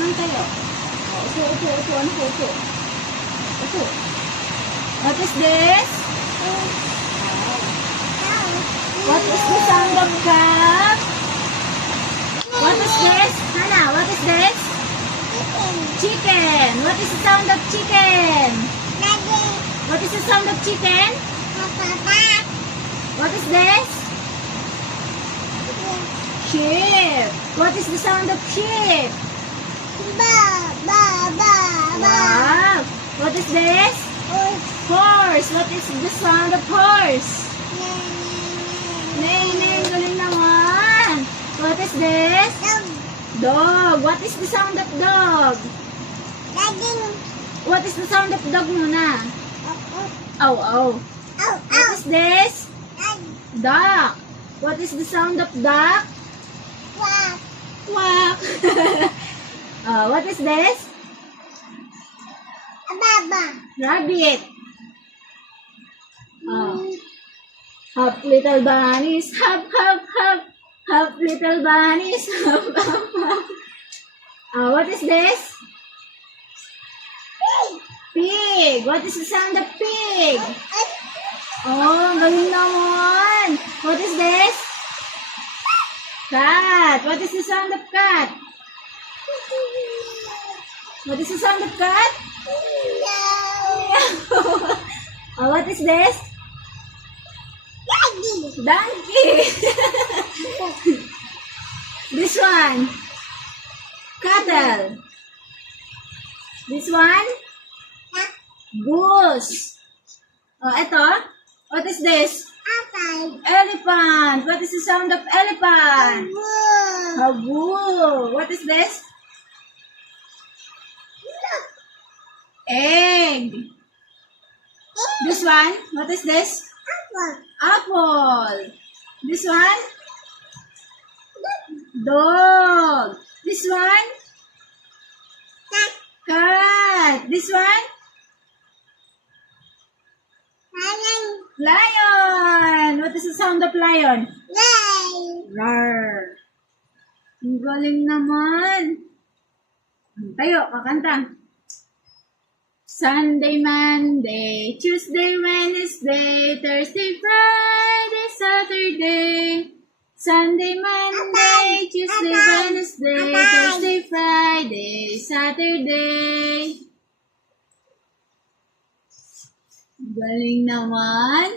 man tayo. Oh, upo. Ano po, upo? Upo. What is this? What is the sound of cat? What is this? Hana, what is this? Chicken. What is the sound of chicken? What is the sound of chicken? What is this? Sheep. What is the sound of sheep? Wow. What is this? Horse. What is the sound of horse? Neng, galing naman. What is this? Dog. What is the sound of dog? What is the sound of dog muna? Oh. What is this? Duck. What is the sound of duck? Quack. What is this? Rabbit. Hop little bunnies, hop. Hop little bunnies, hop. What is this? Pig. What is the sound of pig? Oh, galing naman. What is this? Cat. What is the sound of cat? What is the sound of cat? What is this? Donkey. This one. Cattle. This one. Goose. Ito. What is this? Elephant. What is the sound of elephant? Habu. What is this? Egg. This one. What is this? Apple. This one. Dog. This one. Cat. This one. Lion. What is the sound of lion? Roar. Ang galing naman. Tayo, kakanta. Sunday, Monday, Tuesday, Wednesday, Thursday, Friday, Saturday. Sunday, Monday, Tuesday, Wednesday, Thursday, Friday, Saturday. Galing naman.